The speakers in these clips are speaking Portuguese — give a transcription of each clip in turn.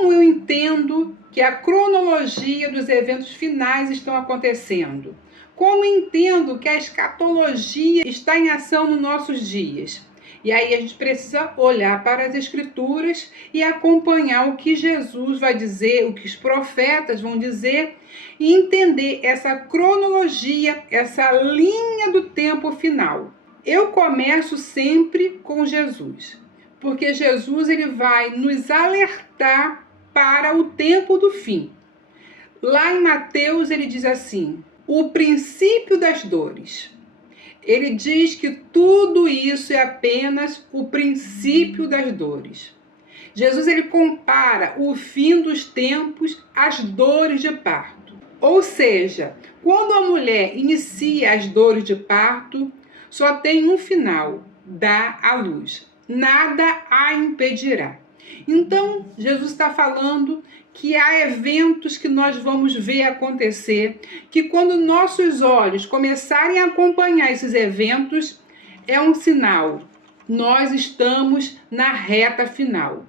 Como eu entendo que a cronologia dos eventos finais estão acontecendo? Como entendo que a escatologia está em ação nos nossos dias? E aí a gente precisa olhar para as Escrituras e acompanhar o que Jesus vai dizer, o que os profetas vão dizer, e entender essa cronologia, essa linha do tempo final. Eu começo sempre com Jesus, porque Jesus ele vai nos alertar para o tempo do fim. Lá em Mateus ele diz assim: o princípio das dores. Ele diz que tudo isso é apenas o princípio das dores. Jesus ele compara o fim dos tempos às dores de parto. Ou seja, quando a mulher inicia as dores de parto, só tem um final: dar à luz. Nada a impedirá. Então, Jesus está falando que há eventos que nós vamos ver acontecer, que quando nossos olhos começarem a acompanhar esses eventos, é um sinal. Nós estamos na reta final.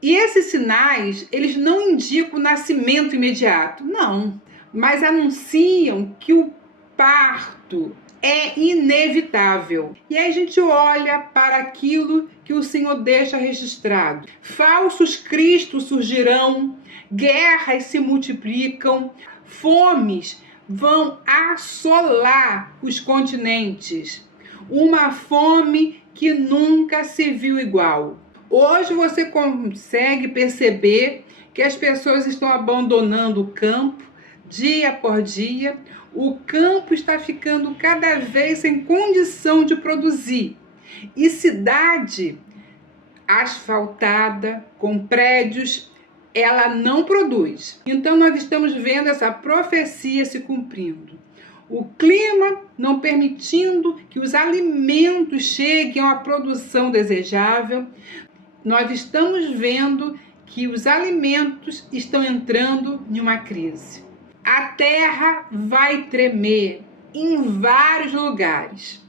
E esses sinais, eles não indicam o nascimento imediato, não, mas anunciam que o parto é inevitável. E aí a gente olha para aquilo que o Senhor deixa registrado. Falsos cristos surgirão, guerras se multiplicam, fomes vão assolar os continentes. Uma fome que nunca se viu igual. Hoje você consegue perceber que as pessoas estão abandonando o campo dia por dia. O campo está ficando cada vez sem condição de produzir. E cidade asfaltada, com prédios, ela não produz. Então nós estamos vendo essa profecia se cumprindo. O clima não permitindo que os alimentos cheguem à produção desejável. Nós estamos vendo que os alimentos estão entrando em uma crise. A terra vai tremer em vários lugares.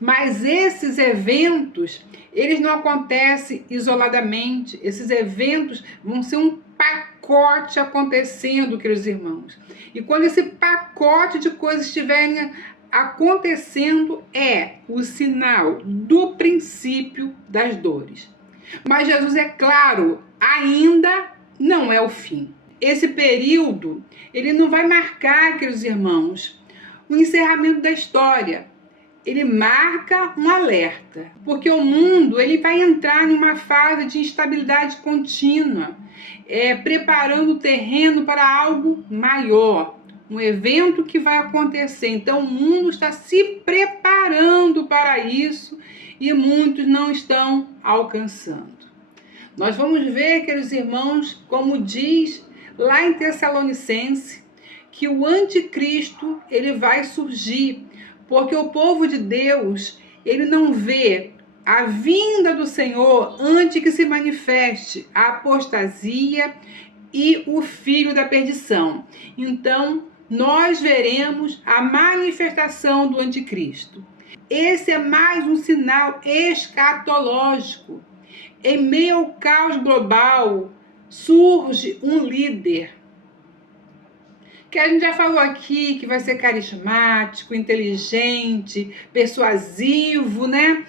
Mas esses eventos, eles não acontecem isoladamente. Esses eventos vão ser um pacote acontecendo, queridos irmãos. E quando esse pacote de coisas estiverem acontecendo, é o sinal do princípio das dores. Mas Jesus, é claro, ainda não é o fim. Esse período, ele não vai marcar, queridos irmãos, o encerramento da história. Ele marca um alerta, porque o mundo ele vai entrar numa fase de instabilidade contínua, preparando o terreno para algo maior, um evento que vai acontecer. Então o mundo está se preparando para isso e muitos não estão alcançando. Nós vamos ver, queridos irmãos, como diz lá em Tessalonicenses, que o anticristo ele vai surgir, porque o povo de Deus ele não vê a vinda do Senhor antes que se manifeste a apostasia e o filho da perdição. Então nós veremos a manifestação do anticristo. Esse é mais um sinal escatológico. Em meio ao caos global, surge um líder, que a gente já falou aqui, que vai ser carismático, inteligente, persuasivo, né?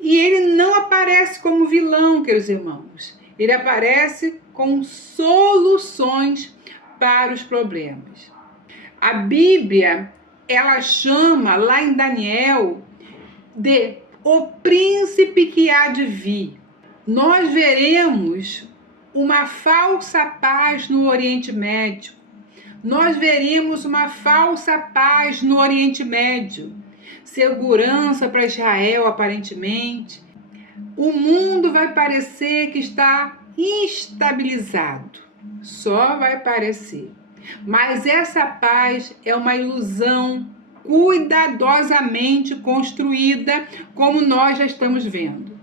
E ele não aparece como vilão, queridos irmãos. Ele aparece com soluções para os problemas. A Bíblia, ela chama, lá em Daniel, de o príncipe que há de vir. Nós veremos uma falsa paz no Oriente Médio. Nós veremos uma falsa paz no Oriente Médio. Segurança para Israel, aparentemente. O mundo vai parecer que está estabilizado. Só vai parecer. Mas essa paz é uma ilusão cuidadosamente construída, como nós já estamos vendo.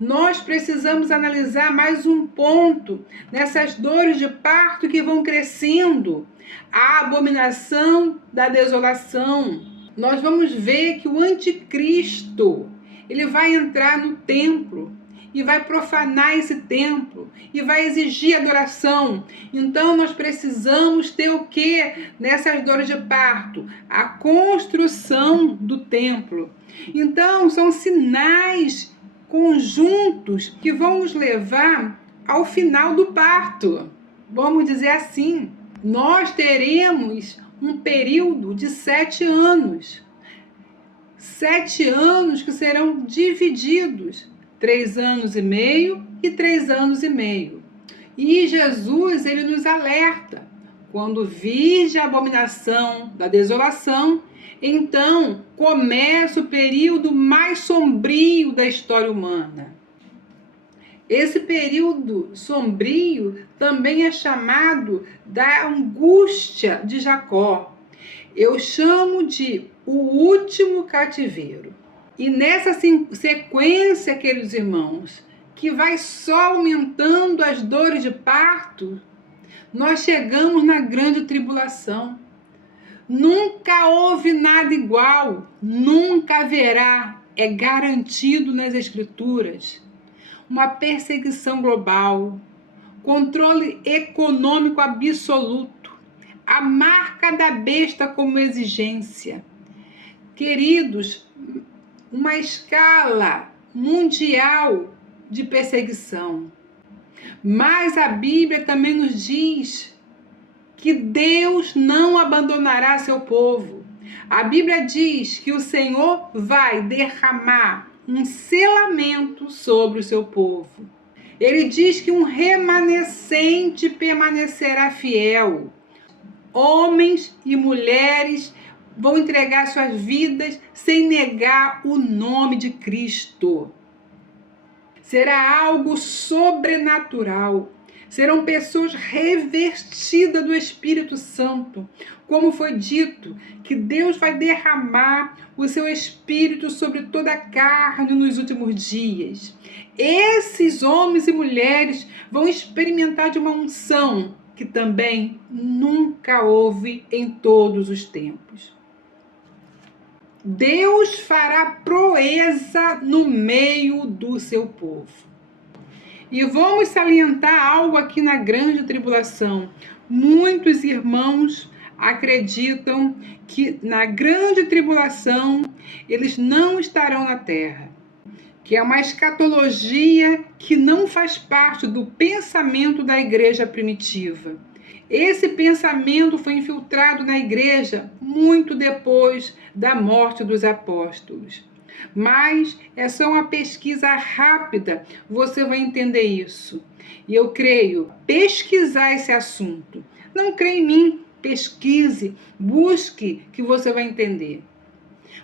Nós precisamos analisar mais um ponto nessas dores de parto que vão crescendo. A abominação da desolação. Nós vamos ver que o anticristo ele vai entrar no templo e vai profanar esse templo e vai exigir adoração. Então nós precisamos ter o que nessas dores de parto? A construção do templo. Então são sinais conjuntos que vão nos levar ao final do parto. Vamos dizer assim, nós teremos um período de 7 anos. 7 anos que serão divididos, 3 anos e meio e 3 anos e meio. E Jesus, ele nos alerta, quando virge a abominação da desolação, então começa o período mais sombrio da história humana. Esse período sombrio também é chamado da angústia de Jacó. Eu chamo de o último cativeiro. E nessa sequência, queridos irmãos, que vai só aumentando as dores de parto, nós chegamos na grande tribulação. Nunca houve nada igual, nunca haverá, é garantido nas Escrituras. Uma perseguição global, controle econômico absoluto, a marca da besta como exigência. Queridos, uma escala mundial de perseguição. Mas a Bíblia também nos diz que Deus não abandonará seu povo. A Bíblia diz que o Senhor vai derramar um selamento sobre o seu povo. Ele diz que um remanescente permanecerá fiel. Homens e mulheres vão entregar suas vidas sem negar o nome de Cristo. Será algo sobrenatural. Serão pessoas revestidas do Espírito Santo. Como foi dito, que Deus vai derramar o seu Espírito sobre toda a carne nos últimos dias. Esses homens e mulheres vão experimentar de uma unção que também nunca houve em todos os tempos. Deus fará proeza no meio do seu povo. E vamos salientar algo aqui na grande tribulação. Muitos irmãos acreditam que na grande tribulação eles não estarão na terra, que é uma escatologia que não faz parte do pensamento da igreja primitiva. Esse pensamento foi infiltrado na igreja muito depois da morte dos apóstolos. Mas é só uma pesquisa rápida, você vai entender isso. E eu creio, pesquisar esse assunto. Não creia em mim, pesquise, busque, que você vai entender.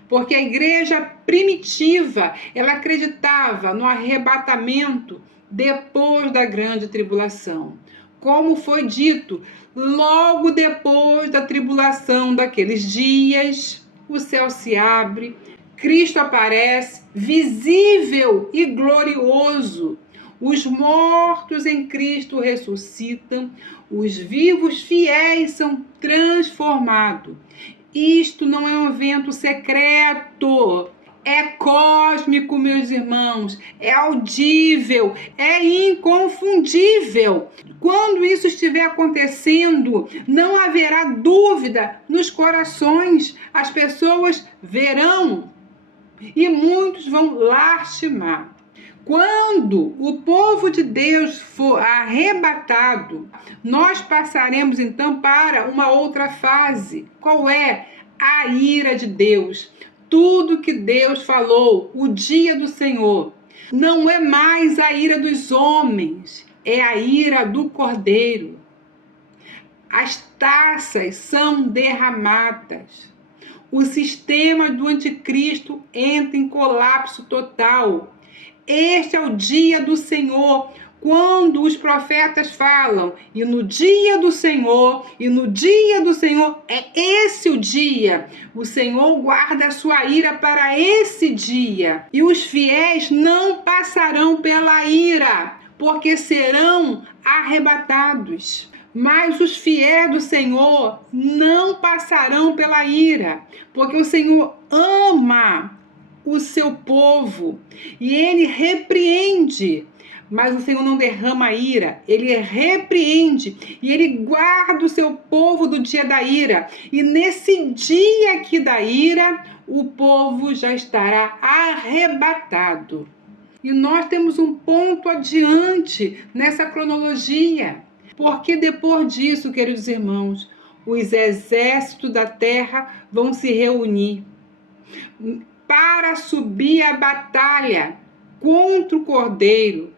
Porque a igreja primitiva, ela acreditava no arrebatamento depois da grande tribulação. Como foi dito, logo depois da tribulação daqueles dias, o céu se abre, Cristo aparece, visível e glorioso. Os mortos em Cristo ressuscitam, os vivos fiéis são transformados. Isto não é um evento secreto, é cósmico, meus irmãos, é audível, é inconfundível. Quando isso estiver acontecendo, não haverá dúvida nos corações, as pessoas verão e muitos vão lastimar. Quando o povo de Deus for arrebatado, nós passaremos então para uma outra fase. Qual é? A ira de Deus. Tudo que Deus falou, o dia do Senhor, não é mais a ira dos homens, é a ira do Cordeiro. As taças são derramadas. O sistema do anticristo entra em colapso total. Este é o dia do Senhor, quando os profetas falam, e no dia do Senhor, é esse o dia. O Senhor guarda a sua ira para esse dia. E os fiéis não passarão pela ira, porque serão arrebatados. Mas os fiéis do Senhor não passarão pela ira, porque o Senhor ama o seu povo e ele repreende Mas o Senhor não derrama ira, Ele repreende e Ele guarda o seu povo do dia da ira. E nesse dia aqui da ira, o povo já estará arrebatado. E nós temos um ponto adiante nessa cronologia, porque depois disso, queridos irmãos, os exércitos da terra vão se reunir para subir a batalha contra o Cordeiro.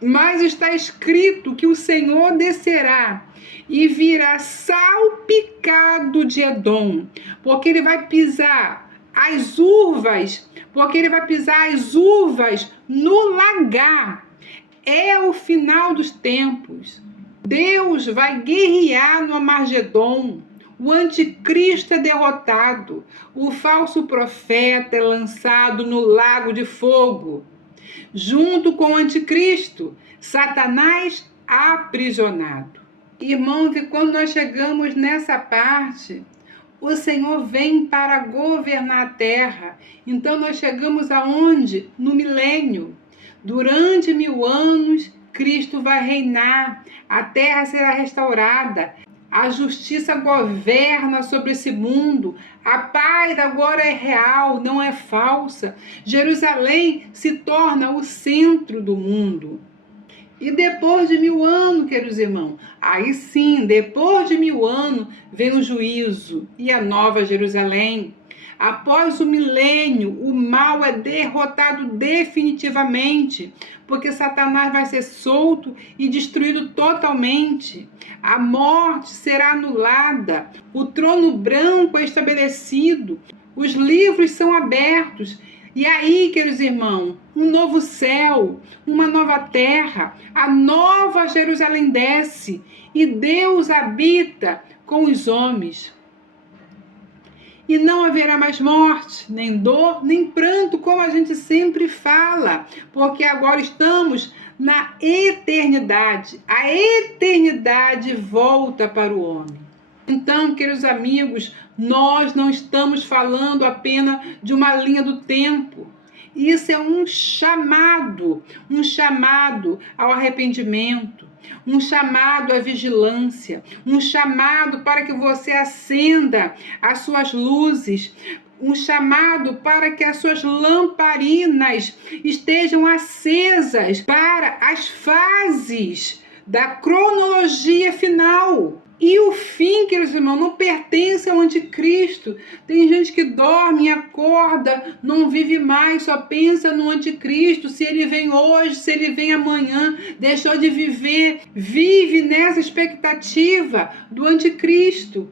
Mas está escrito que o Senhor descerá e virá salpicado de Edom, porque ele vai pisar as uvas, no lagar. É o final dos tempos. Deus vai guerrear no Armagedom. O anticristo é derrotado. O falso profeta é lançado no lago de fogo. Junto com o anticristo, Satanás aprisionado. Irmãos, e quando nós chegamos nessa parte, o Senhor vem para governar a terra. Então nós chegamos aonde? No milênio. Durante 1000 anos, Cristo vai reinar. A terra será restaurada. A justiça governa sobre esse mundo. A paz agora é real, não é falsa. Jerusalém se torna o centro do mundo. E depois de 1000 anos, queridos irmãos, aí sim, depois de 1000 anos, vem o juízo e a nova Jerusalém. Após o milênio, o mal é derrotado definitivamente, porque Satanás vai ser solto e destruído totalmente. A morte será anulada, o trono branco é estabelecido, os livros são abertos. E aí, queridos irmãos, um novo céu, uma nova terra, a nova Jerusalém desce e Deus habita com os homens. E não haverá mais morte, nem dor, nem pranto, como a gente sempre fala, porque agora estamos na eternidade. A eternidade volta para o homem. Então, queridos amigos, nós não estamos falando apenas de uma linha do tempo. Isso é um chamado ao arrependimento, um chamado à vigilância, um chamado para que você acenda as suas luzes, um chamado para que as suas lamparinas estejam acesas para as fases da cronologia final. E o fim, queridos irmãos, não pertence ao anticristo. Tem gente que dorme, acorda, não vive mais, só pensa no anticristo. Se ele vem hoje, se ele vem amanhã, deixou de viver, vive nessa expectativa do anticristo.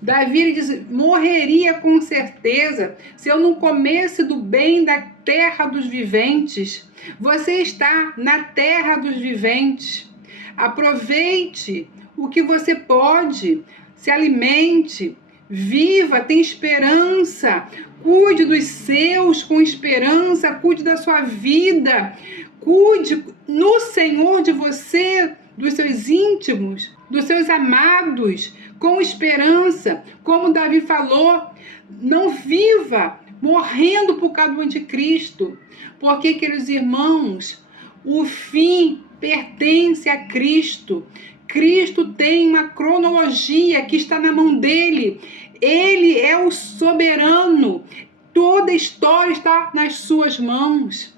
Davi ele diz, morreria com certeza se eu não comesse do bem da terra dos viventes. Você está na terra dos viventes. Aproveite o que você pode, se alimente, viva, tem esperança, cuide dos seus com esperança, cuide da sua vida, cuide no Senhor de você, dos seus íntimos, dos seus amados, com esperança. Como Davi falou, não viva morrendo por causa do anticristo, porque, queridos irmãos, o fim pertence a Cristo. Cristo tem uma cronologia que está na mão dele. Ele é o soberano. Toda a história está nas suas mãos.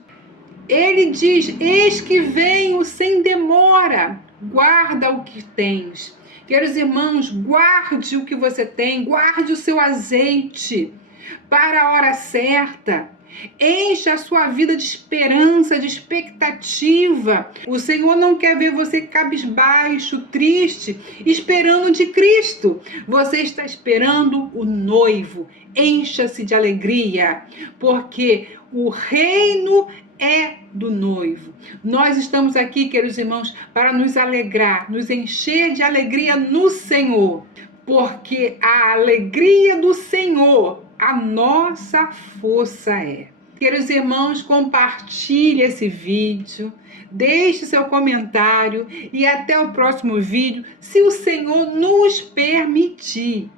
Ele diz, eis que venho sem demora. Guarda o que tens. Queridos irmãos, guarde o que você tem. Guarde o seu azeite para a hora certa. Encha a sua vida de esperança, de expectativa. O Senhor não quer ver você cabisbaixo, triste, esperando de Cristo. Você está esperando o noivo. Encha-se de alegria, porque o reino é do noivo. Nós estamos aqui, queridos irmãos, para nos alegrar, nos encher de alegria no Senhor, porque a alegria do Senhor a nossa força é. Queridos irmãos, compartilhe esse vídeo, deixe seu comentário e até o próximo vídeo, se o Senhor nos permitir.